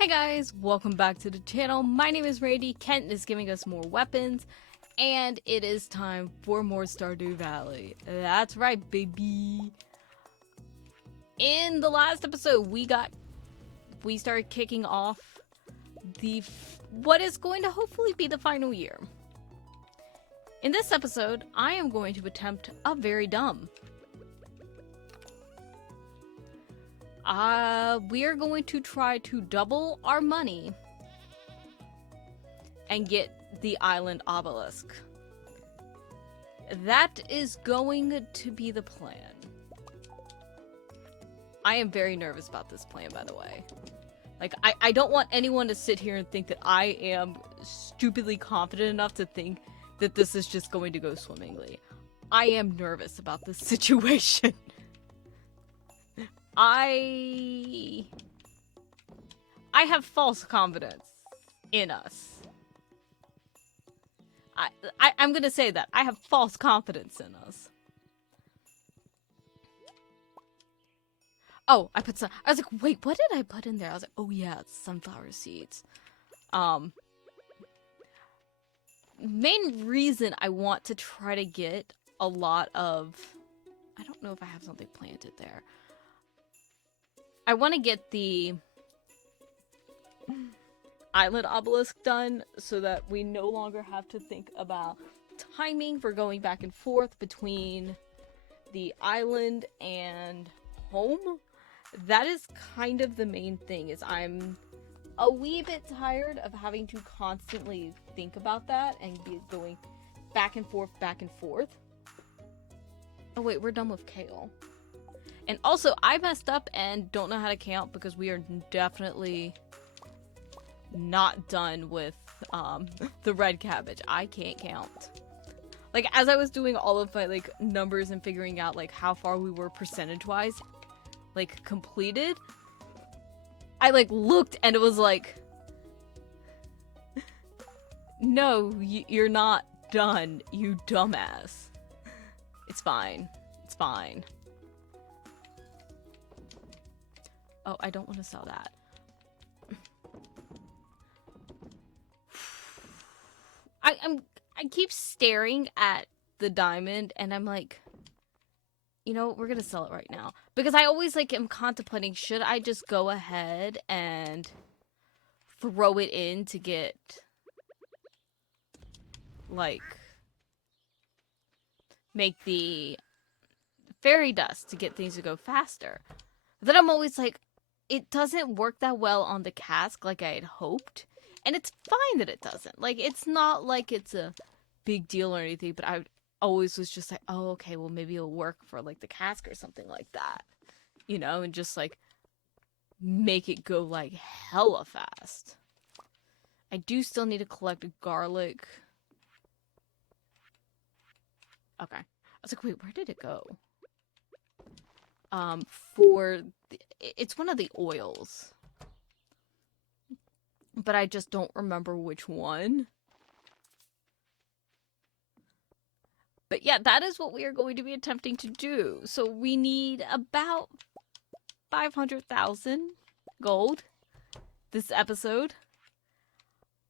Hey guys, welcome back to the channel. My name is Randi. Kent is giving us more weapons, and it is time for more Stardew Valley. That's right, baby. In the last episode, we started kicking off what is going to hopefully be the final year. In this episode, I am going to attempt a very dumb. We are going to try to double our money and get the island obelisk. That is going to be the plan. I am very nervous about this plan, by the way. Like, I don't want anyone to sit here and think that I am stupidly confident enough to think that this is just going to go swimmingly. I am nervous about this situation. I have false confidence in us. I'm gonna say that. I have false confidence in us. Oh, I was like, wait, what did I put in there? I was like, oh yeah, it's sunflower seeds. Main reason I want to try to get a lot of... I don't know if I have something planted there. I want to get the island obelisk done so that we no longer have to think about timing for going back and forth between the island and home. That is kind of the main thing, is I'm a wee bit tired of having to constantly think about that and be going back and forth, back and forth. Oh wait, we're done with kale. And also, I messed up and don't know how to count because we are definitely not done with the red cabbage. I can't count. Like, as I was doing all of my, like, numbers and figuring out, like, how far we were percentage-wise, like, completed, I, like, looked and it was like, no, you're not done, you dumbass. It's fine. It's fine. Oh, I don't want to sell that. I keep staring at the diamond and I'm like, you know, we're gonna sell it right now. Because I always, like, am contemplating, should I just go ahead and throw it in to get, like, make the fairy dust to get things to go faster. But then I'm always like, it doesn't work that well on the cask like I had hoped. And it's fine that it doesn't. Like, it's not like it's a big deal or anything, but I always was just like, oh, okay, well, maybe it'll work for, like, the cask or something like that. You know, and just, like, make it go, like, hella fast. I do still need to collect garlic. Okay. I was like, wait, where did it go? It's one of the oils. But I just don't remember which one. But yeah, that is what we are going to be attempting to do. So we need about 500,000 gold this episode.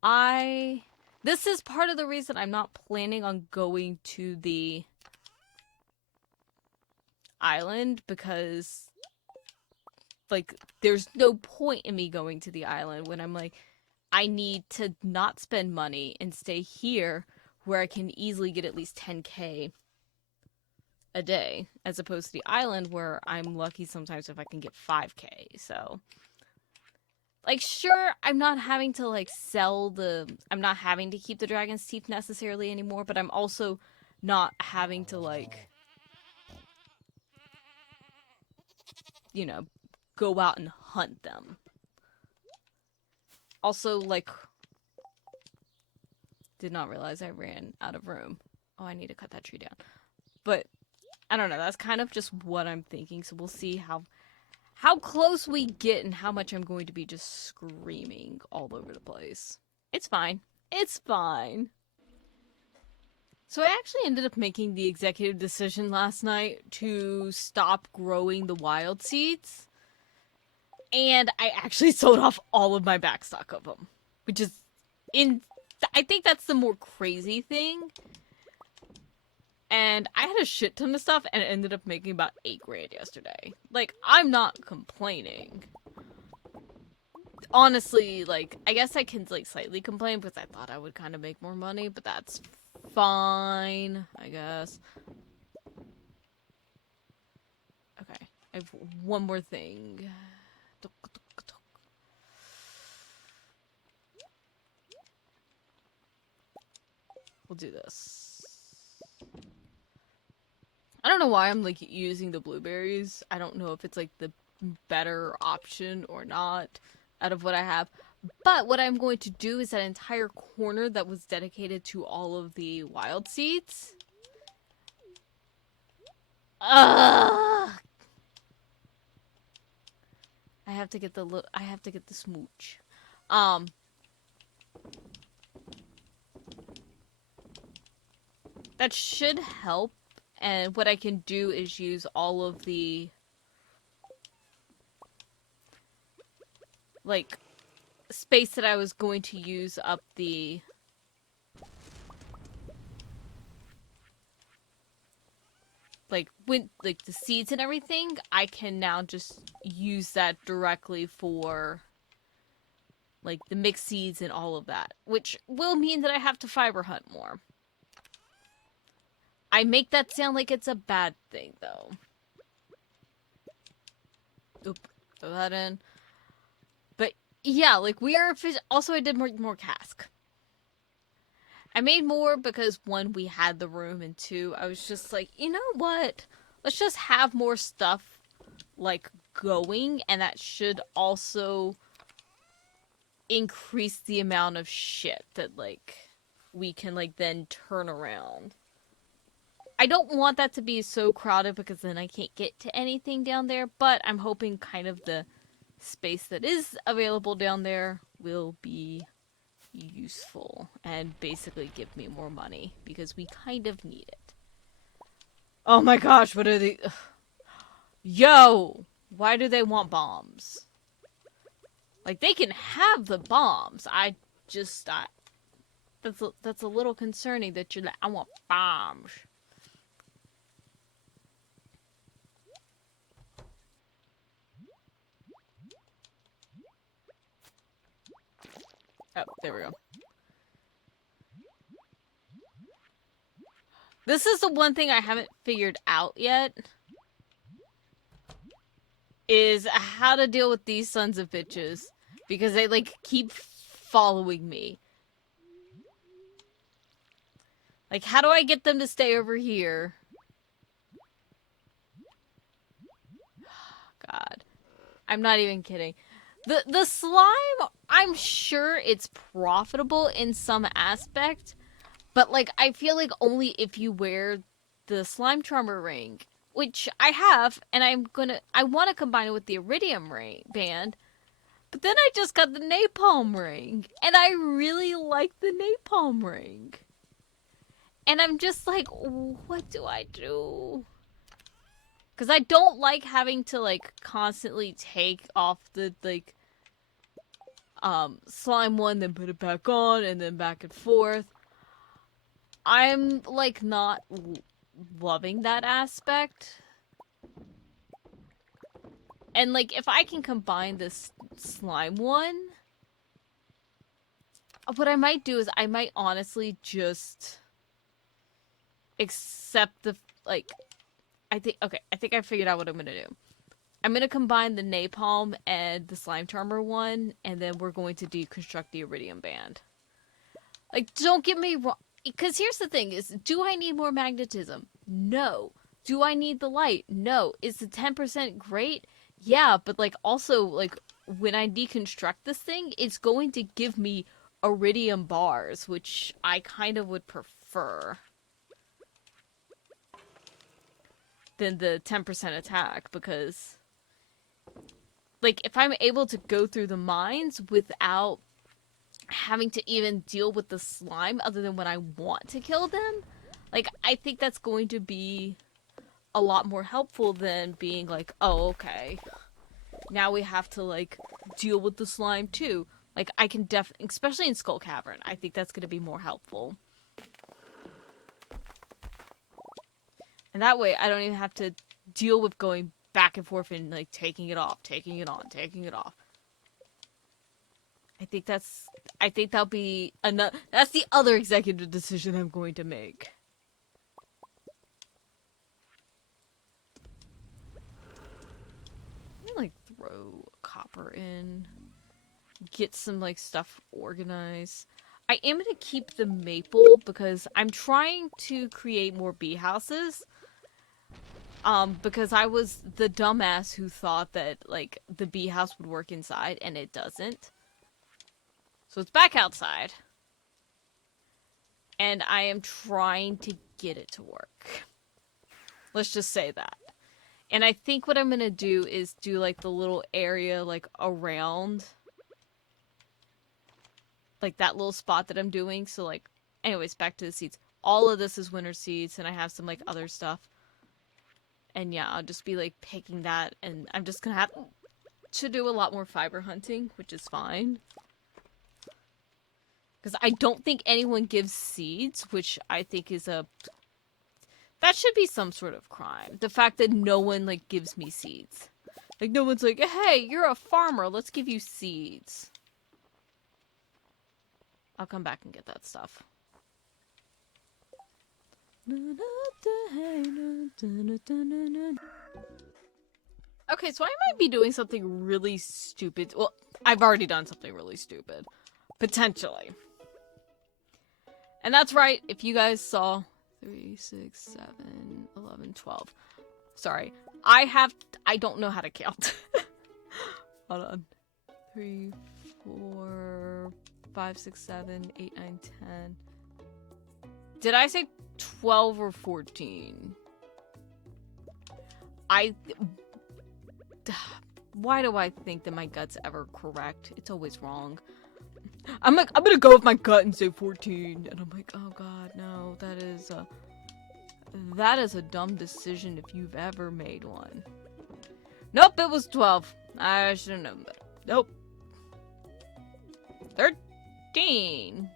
This is part of the reason I'm not planning on going to the island, because, like, there's no point in me going to the island when I'm like, I need to not spend money and stay here where I can easily get at least 10k a day, as opposed to the island where I'm lucky sometimes if I can get 5k. So, like, sure, I'm not having to, like, I'm not having to keep the dragon's teeth necessarily anymore, but I'm also not having to, like, you know, go out and hunt them. Also, like, did not realize I ran out of room. Oh, I need to cut that tree down. But, I don't know, that's kind of just what I'm thinking, so we'll see how close we get and how much I'm going to be just screaming all over the place. It's fine. It's fine. So I actually ended up making the executive decision last night to stop growing the wild seeds. And I actually sold off all of my backstock of them, which is I think that's the more crazy thing. And I had a shit ton of stuff and it ended up making about $8 grand yesterday. Like, I'm not complaining. Honestly, like, I guess I can, like, slightly complain because I thought I would kind of make more money, but that's fine, I guess. Okay, I have one more thing. We'll do this. I don't know why I'm, like, using the blueberries. I don't know if it's, like, the better option or not out of what I have. But what I'm going to do is that entire corner that was dedicated to all of the wild seeds. Ugh! I have to get the smooch. That should help. And what I can do is use all of the, like, space that I was going to use up the, like, the seeds and everything, I can now just use that directly for, like, the mixed seeds and all of that. Which will mean that I have to fiber hunt more. I make that sound like it's a bad thing, though. Oop, throw that in. But, yeah, like, we are... Also, I did more cask. I made more because, one, we had the room, and two, I was just like, you know what? Let's just have more stuff, like, going, and that should also increase the amount of shit that, like, we can, like, then turn around. I don't want that to be so crowded because then I can't get to anything down there, but I'm hoping kind of the space that is available down there will be useful and basically give me more money because we kind of need it. Oh my gosh, what are they? Ugh. Yo! Why do they want bombs? Like, they can have the bombs. That's a little concerning that you're like, I want bombs. Oh, there we go. This is the one thing I haven't figured out yet. Is how to deal with these sons of bitches. Because they, like, keep following me. Like, how do I get them to stay over here? God. I'm not even kidding. The slime, I'm sure it's profitable in some aspect, but, like, I feel like only if you wear the slime charmer ring, which I have, and I want to combine it with the iridium ring band, but then I just got the napalm ring, and I really like the napalm ring. And I'm just like, what do I do? Because I don't like having to, like, constantly take off the, like, slime one, then put it back on, and then back and forth. I'm, like, not loving that aspect. And, like, if I can combine this slime one, what I might do is I might honestly just accept the, like, I think I figured out what I'm gonna do. I'm gonna combine the napalm and the slime charmer one, and then we're going to deconstruct the iridium band. Like, don't get me wrong, because here's the thing: is do I need more magnetism? No. Do I need the light? No. Is the 10% great? Yeah, but, like, also, like, when I deconstruct this thing, it's going to give me iridium bars, which I kind of would prefer than the 10% attack, because, like, if I'm able to go through the mines without having to even deal with the slime other than when I want to kill them, like, I think that's going to be a lot more helpful than being like, oh, okay, now we have to, like, deal with the slime, too. Like, I can especially in Skull Cavern, I think that's going to be more helpful. And that way, I don't even have to deal with going back and forth and, like, taking it off, taking it on, taking it off. I think that'll be that's the other executive decision I'm going to make. I'm gonna, like, throw copper in. Get some, like, stuff organized. I am gonna keep the maple because I'm trying to create more bee houses. Because I was the dumbass who thought that, like, the bee house would work inside, and it doesn't. So it's back outside. And I am trying to get it to work. Let's just say that. And I think what I'm gonna do is do, like, the little area, like, around, like, that little spot that I'm doing. So, like, anyways, back to the seeds. All of this is winter seeds, and I have some, like, other stuff. And yeah, I'll just be, like, picking that, and I'm just gonna have to do a lot more fiber hunting, which is fine. Because I don't think anyone gives seeds, which I think is that should be some sort of crime. The fact that no one, like, gives me seeds. Like, no one's like, hey, you're a farmer, let's give you seeds. I'll come back and get that stuff. Okay, so I might be doing something really stupid. Well, I've already done something really stupid. Potentially. And that's right, if you guys saw 3, 6, 7, 11, 12. Sorry. I don't know how to count. Hold on. 3, 4, 5, 6, 7, 8, 9, 10. Did I say 12 or 14? Why do I think that my gut's ever correct? It's always wrong. I'm gonna go with my gut and say 14. And I'm like, oh god, no, that is a dumb decision if you've ever made one. Nope, it was 12. I should have known better. Nope. 13.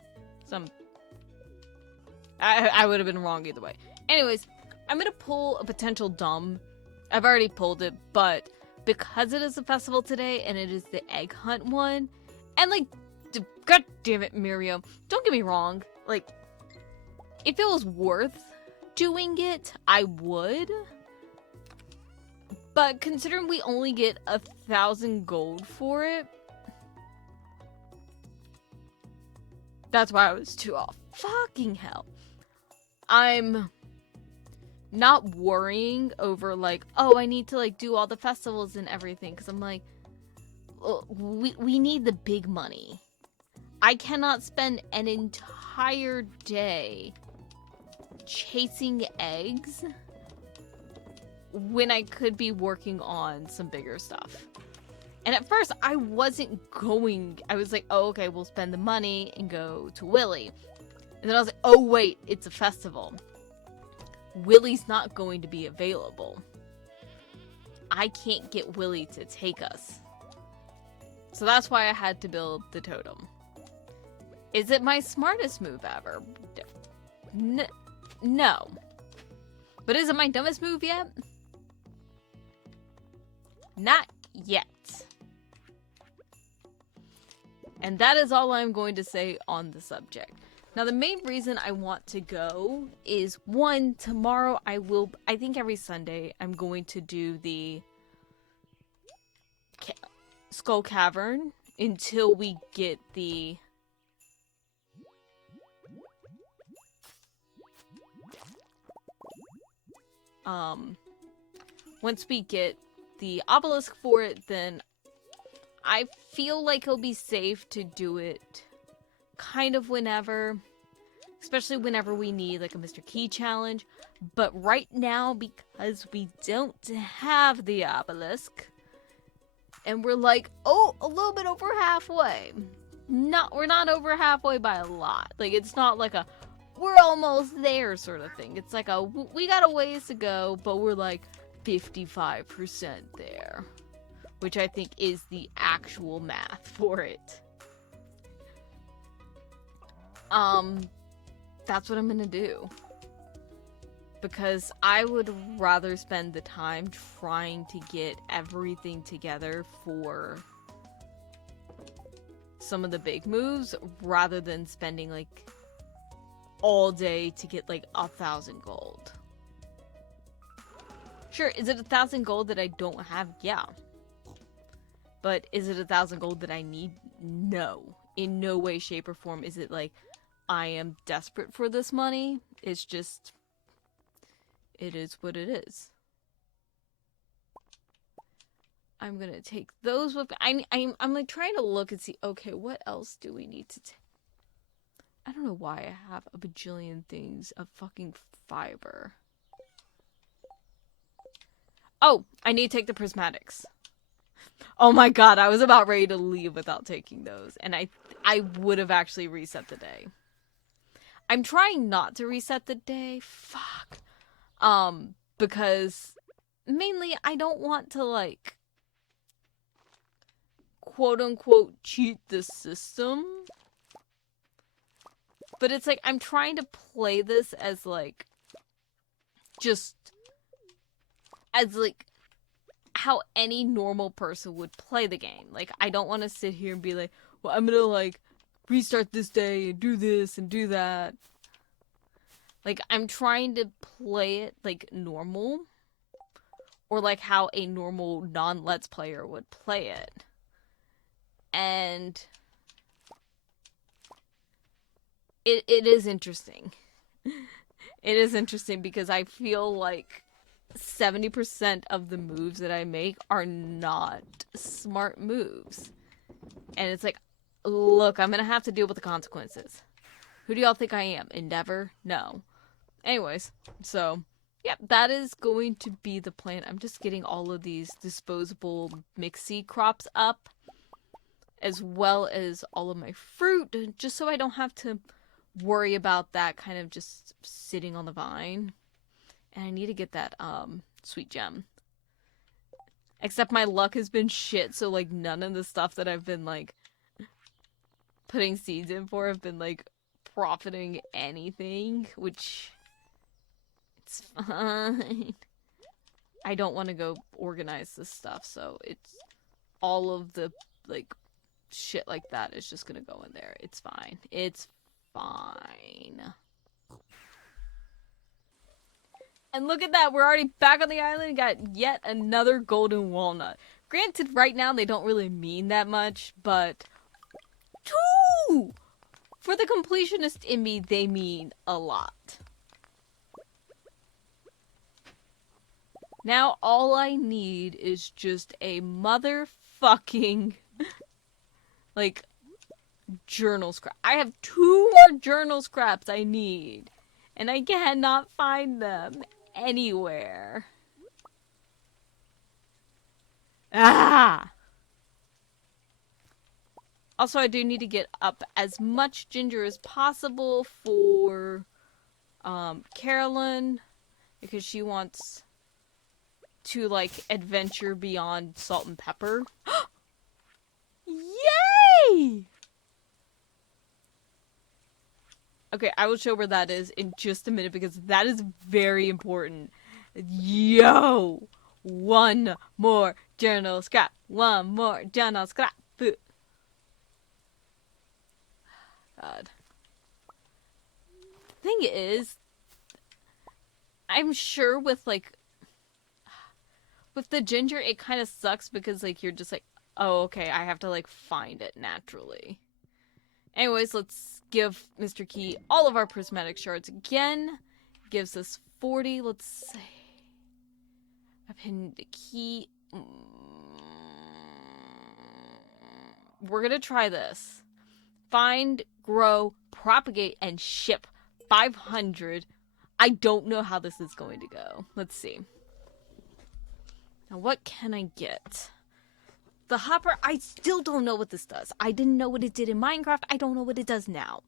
I would have been wrong either way. Anyways, I'm gonna pull a potential dumb. I've already pulled it, but because it is a festival today and it is the egg hunt one, and, like, god damn it, Miriam, don't get me wrong, like, if it was worth doing it, I would. But considering we only get 1,000 gold for it, that's why I was too off. Fucking hell. I'm not worrying over, like, oh, I need to, like, do all the festivals and everything, because I'm like, we need the big money. I cannot spend an entire day chasing eggs when I could be working on some bigger stuff. And at first, I wasn't going. I was like, oh, okay, we'll spend the money and go to Willy. And then I was like, oh, wait, it's a festival. Willy's not going to be available. I can't get Willy to take us. So that's why I had to build the totem. Is it my smartest move ever? No. But is it my dumbest move yet? Not yet. And that is all I'm going to say on the subject. Now, the main reason I want to go is, one, tomorrow I think every Sunday I'm going to do the Skull Cavern until we get the once we get the obelisk for it, then I feel like it'll be safe to do it kind of whenever, especially whenever we need, like, a Mr. Key challenge. But right now, because we don't have the obelisk, and we're like, oh, a little bit over halfway. We're not over halfway by a lot. Like, it's not like a, we're almost there sort of thing. It's like we got a ways to go, but we're like 55% there. which I think is the actual math for it. That's what I'm gonna do. Because I would rather spend the time trying to get everything together for some of the big moves rather than spending like all day to get like 1,000 gold. Sure, is it 1,000 gold that I don't have? Yeah. But is it 1,000 gold that I need? No. In no way, shape, or form is it like I am desperate for this money. It's just, it is what it is. I'm gonna take those with me. I'm like trying to look and see, okay, what else do we need to take? I don't know why I have a bajillion things of fucking fiber. Oh, I need to take the prismatics. Oh my god, I was about ready to leave without taking those. And I would have actually reset the day. I'm trying not to reset the day. Fuck. Because mainly I don't want to like quote unquote cheat the system. But it's like I'm trying to play this as like just as like how any normal person would play the game. Like I don't want to sit here and be like, well, I'm gonna like restart this day and do this and do that. Like I'm trying to play it like normal. Or like how a normal non-Let's Player would play it. And it is interesting. It is interesting because I feel like 70% of the moves that I make are not smart moves. And it's like, look, I'm gonna have to deal with the consequences. Who do y'all think I am? Endeavor? No. Anyways, so yeah, that is going to be the plan. I'm just getting all of these disposable mixie crops up, as well as all of my fruit, just so I don't have to worry about that kind of just sitting on the vine. And I need to get that sweet gem. Except my luck has been shit, so like none of the stuff that I've been like putting seeds in for have been like profiting anything, which it's fine. I don't want to go organize this stuff, so it's all of the like shit like that is just gonna go in there. It's fine. It's fine. And look at that, we're already back on the island and got yet another golden walnut. Granted, right now they don't really mean that much, but 2! For the completionist in me, they mean a lot. Now all I need is just a motherfucking, like, journal scrap. I have 2 more journal scraps I need, and I cannot find them anywhere. Ah! Also, I do need to get up as much ginger as possible for Carolyn, because she wants to, like, adventure beyond salt and pepper. Yay! Okay, I will show where that is in just a minute because that is very important. Yo! 1 more journal scrap. 1 more journal scrap. God. Thing is, I'm sure with like with the ginger it kind of sucks because like you're just like, oh okay, I have to like find it naturally. Anyways, let's give Mr. Key all of our prismatic shards again. Gives us 40. Let's see. I've hidden the key. We're gonna try this. Find, grow, propagate, and ship 500. I don't know how this is going to go. Let's see. Now, what can I get? The hopper, I still don't know what this does. I didn't know what it did in Minecraft. I don't know what it does now.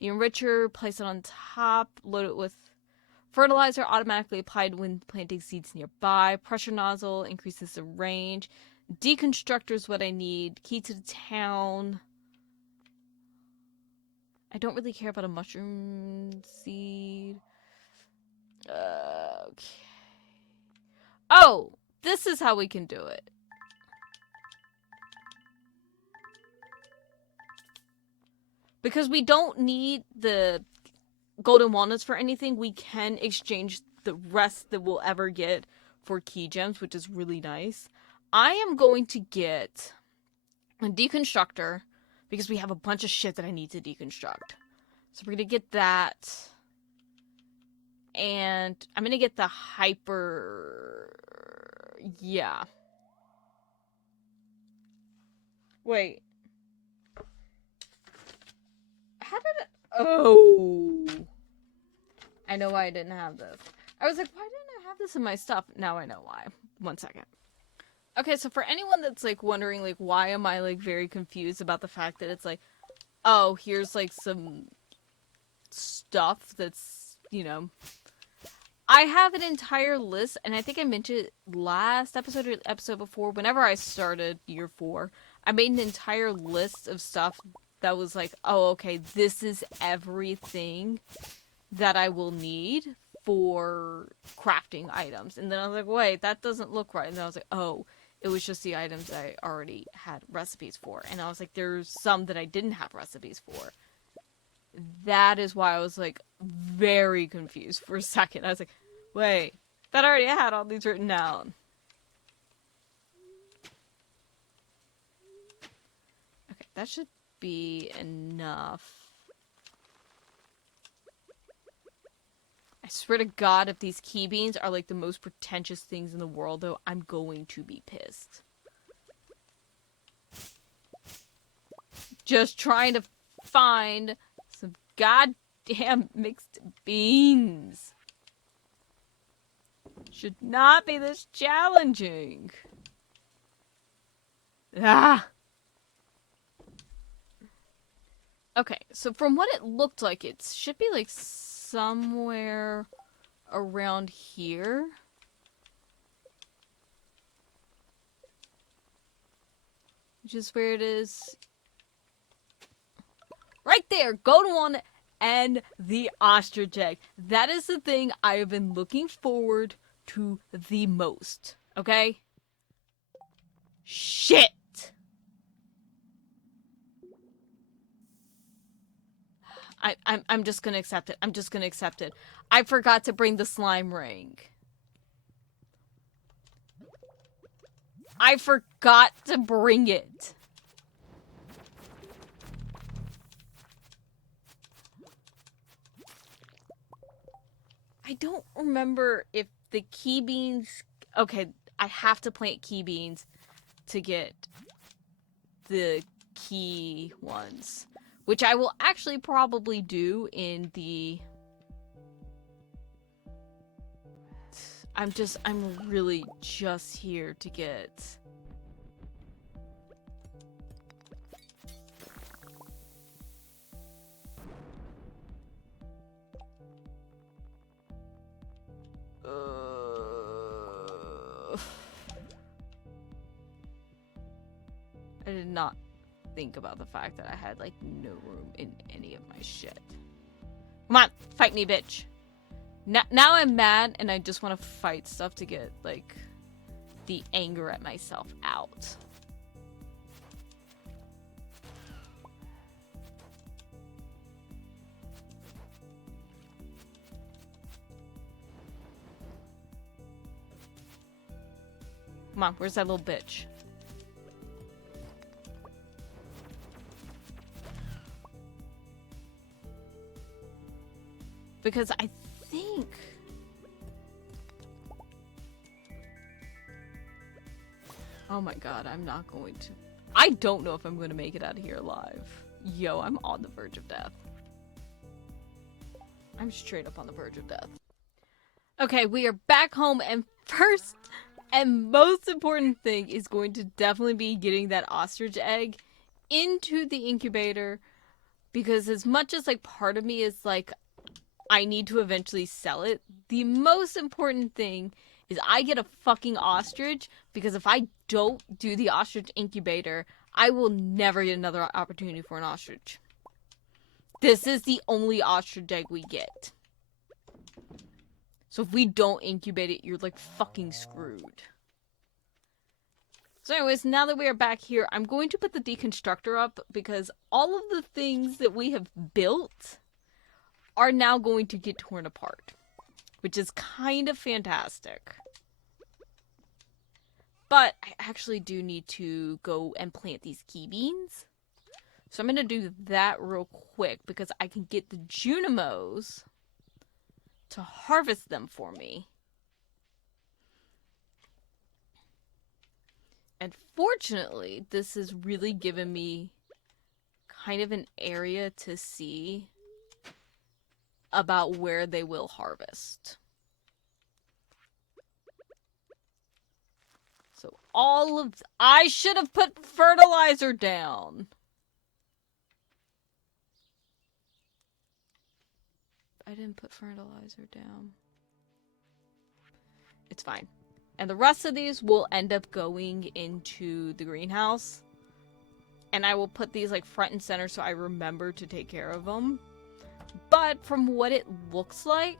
The enricher, place it on top, load it with fertilizer, automatically applied when planting seeds nearby. Pressure nozzle increases the range. Deconstructor's what I need. Key to the town. I don't really care about a mushroom seed. Okay. Oh! This is how we can do it. Because we don't need the golden walnuts for anything, we can exchange the rest that we'll ever get for key gems, which is really nice. I am going to get a deconstructor because we have a bunch of shit that I need to deconstruct. So we're going to get that. And I'm going to get the hyper... Yeah. Wait. How did it... Oh. I know why I didn't have this. I was like, why didn't I have this in my stuff? Now I know why. 1 second. Okay, so for anyone that's, like, wondering, like, why am I, like, very confused about the fact that it's like, oh, here's, like, some stuff that's, you know... I have an entire list, and I think I mentioned it last episode or episode before. Whenever I started year 4, I made an entire list of stuff that was like, oh, okay, this is everything that I will need for crafting items. And then I was like, wait, that doesn't look right. And then I was like, oh, it was just the items I already had recipes for. And I was like, there's some that I didn't have recipes for. That is why I was, like, very confused for a second. I was like, wait, that already had all these written down. Okay, that should be enough. I swear to God, if these key beans are, like, the most pretentious things in the world, though, I'm going to be pissed. Just trying to find... some goddamn mixed beans. Should not be this challenging. Ah! Okay, so from what it looked like, it should be like somewhere around here. Which is where it is. Right there, golden walnut and the ostrich egg. That is the thing I have been looking forward to the most. Okay? Shit! I'm just gonna accept it. I'm just gonna accept it. I forgot to bring the slime ring. I forgot to bring it. I don't remember if the key beans... Okay, I have to plant key beans to get the key ones. Which I will actually probably do in the... I'm really just here to get... I did not think about the fact that I had, like, no room in any of my shit. Come on, fight me, bitch. Now I'm mad, and I just want to fight stuff to get, like, the anger at myself out. Come on, where's that little bitch? Because I think... Oh my god, I'm not going to... I don't know if I'm going to make it out of here alive. Yo, I'm on the verge of death. I'm straight up on the verge of death. Okay, we are back home, and first and most important thing is going to definitely be getting that ostrich egg into the incubator. Because as much as, like, part of me is like... I need to eventually sell it. The most important thing is I get a fucking ostrich, because if I don't do the ostrich incubator, I will never get another opportunity for an ostrich. This is the only ostrich egg we get. So if we don't incubate it, you're like fucking screwed. So anyways, now that we are back here, I'm going to put the deconstructor up because all of the things that we have built are now going to get torn apart, which is kind of fantastic. But I actually do need to go and plant these key beans. So I'm going to do that real quick because I can get the Junimos to harvest them for me. And fortunately, this has really given me kind of an area to see about where they will harvest. So I should have put fertilizer down. I didn't put fertilizer down. It's fine. And the rest of these will end up going into the greenhouse. And I will put these like front and center so I remember to take care of them. But from what it looks like,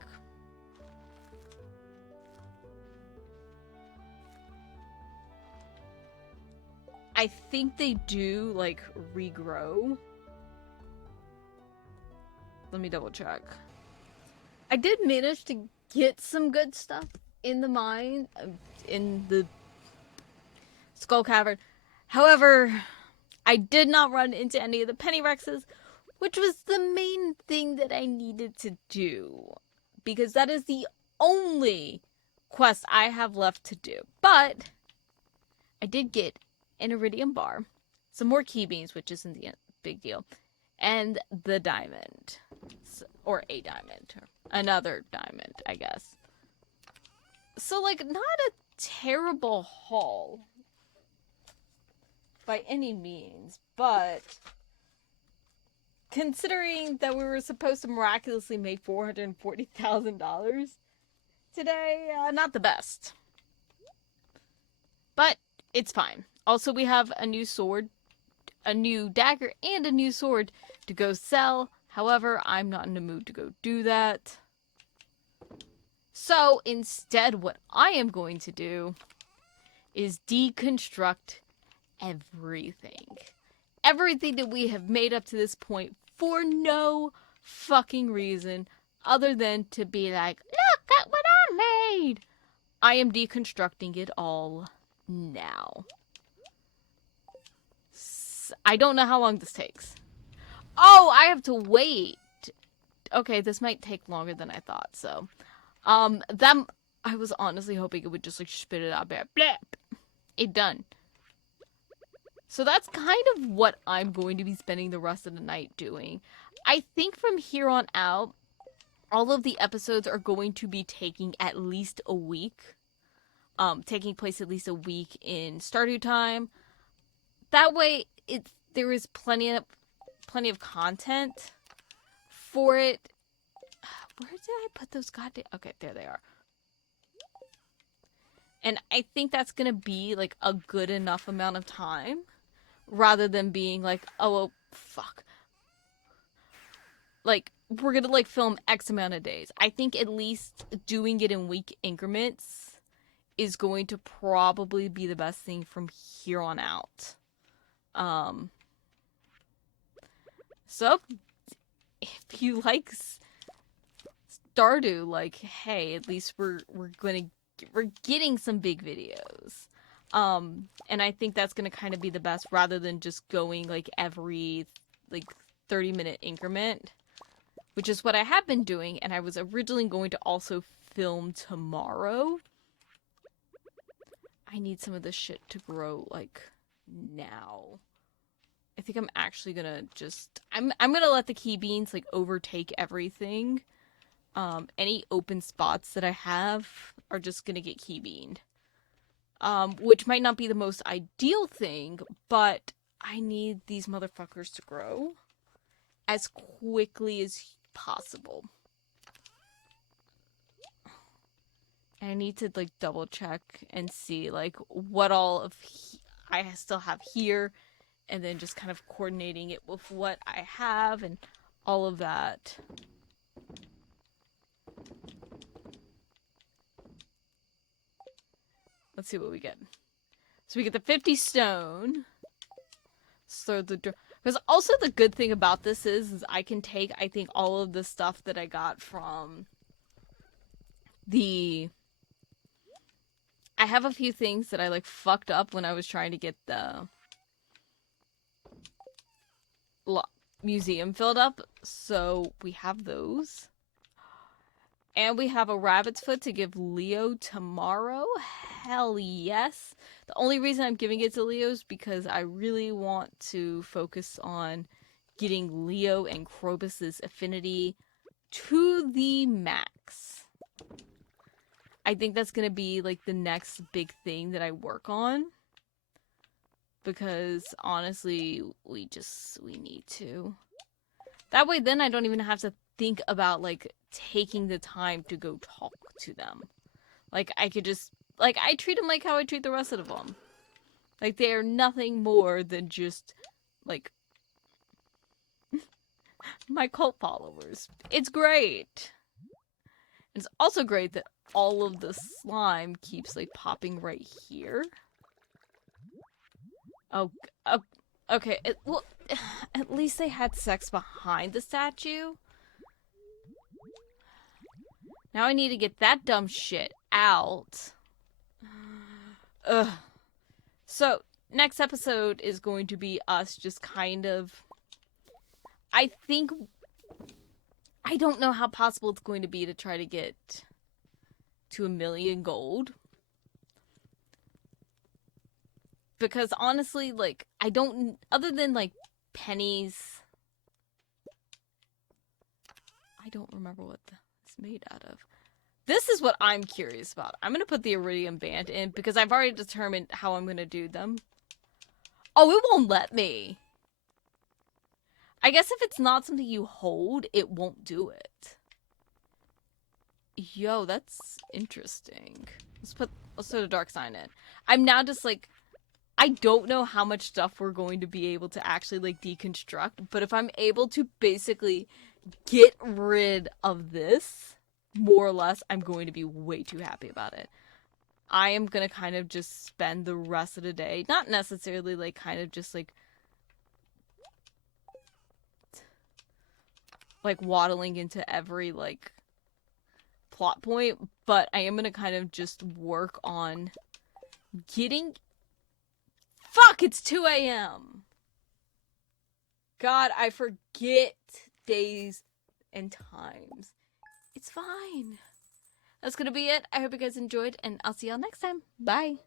I think they do like regrow. Let me double check. I did manage to get some good stuff in the mine, in the Skull Cavern. However, I did not run into any of the Penny Rexes, which was the main thing that I needed to do. Because that is the only quest I have left to do. But I did get an iridium bar, some more key beans, which isn't the big deal, and the diamond. Or a diamond. Or another diamond, I guess. So, like, not a terrible haul by any means, but considering that we were supposed to miraculously make $440,000 today, not the best. But it's fine. Also, we have a new sword, a new dagger, and a new sword to go sell. However, I'm not in the mood to go do that. So, instead, what I am going to do is deconstruct everything. Everything that we have made up to this point for no fucking reason other than to be like, look at what I made. I am deconstructing it all now. I don't know how long this takes. Oh, I have to wait. Okay, this might take longer than I thought, so. I was honestly hoping it would just, like, spit it out. Blap. It done. So that's kind of what I'm going to be spending the rest of the night doing. I think from here on out, all of the episodes are going to be taking at least a week. Taking place at least a week in Stardew time. That way, there is plenty of content for it. Where did I put those goddamn... Okay, there they are. And I think that's gonna be, like, a good enough amount of time. Rather than being like, oh, fuck. Like, we're gonna, like, film X amount of days. I think at least doing it in week increments is going to probably be the best thing from here on out. So, if you like Stardew, like, hey, at least we're getting some big videos. And I think that's gonna kind of be the best rather than just going like every like 30-minute increment, which is what I have been doing, and I was originally going to also film tomorrow. I need some of this shit to grow like now. I think I'm actually gonna just I'm gonna let the key beans like overtake everything. Any open spots that I have are just gonna get key beaned. Which might not be the most ideal thing, but I need these motherfuckers to grow as quickly as possible. I need to like double check and see like what all of I still have here, and then just kind of coordinating it with what I have and all of that. Let's see what we get. So we get the 50 stone. So because also the good thing about this is I can take, I think, all of the stuff that I got from the... I have a few things that I like fucked up when I was trying to get the museum filled up. So we have those. And we have a rabbit's foot to give Leo tomorrow. Hell yes. The only reason I'm giving it to Leo is because I really want to focus on getting Leo and Krobus's affinity to the max. I think that's going to be like the next big thing that I work on. Because honestly, we need to. That way then I don't even have to think about like taking the time to go talk to them. Like I could just, like I treat them like how I treat the rest of them. Like they are nothing more than just like my cult followers. It's great. It's also great that all of the slime keeps like popping right here. Oh, okay. Well, at least they had sex behind the statue. Now I need to get that dumb shit out. Ugh. So, next episode is going to be us just kind of... I think... I don't know how possible it's going to be to try to get to 1,000,000 gold. Because honestly, like, I don't... Other than, like, pennies... I don't remember what it's made out of. This is what I'm curious about. I'm going to put the iridium band in because I've already determined how I'm going to do them. Oh, it won't let me. I guess if it's not something you hold, it won't do it. Yo, that's interesting. Let's put a dark sign in. I'm now just like, I don't know how much stuff we're going to be able to actually like deconstruct, but if I'm able to basically get rid of this, more or less, I'm going to be way too happy about it. I am going to kind of just spend the rest of the day, not necessarily like kind of just like waddling into every like plot point, but I am going to kind of just work on getting... Fuck, it's 2 a.m. God, I forget days and times. It's fine. That's gonna be it. I hope you guys enjoyed, and I'll see y'all next time. Bye.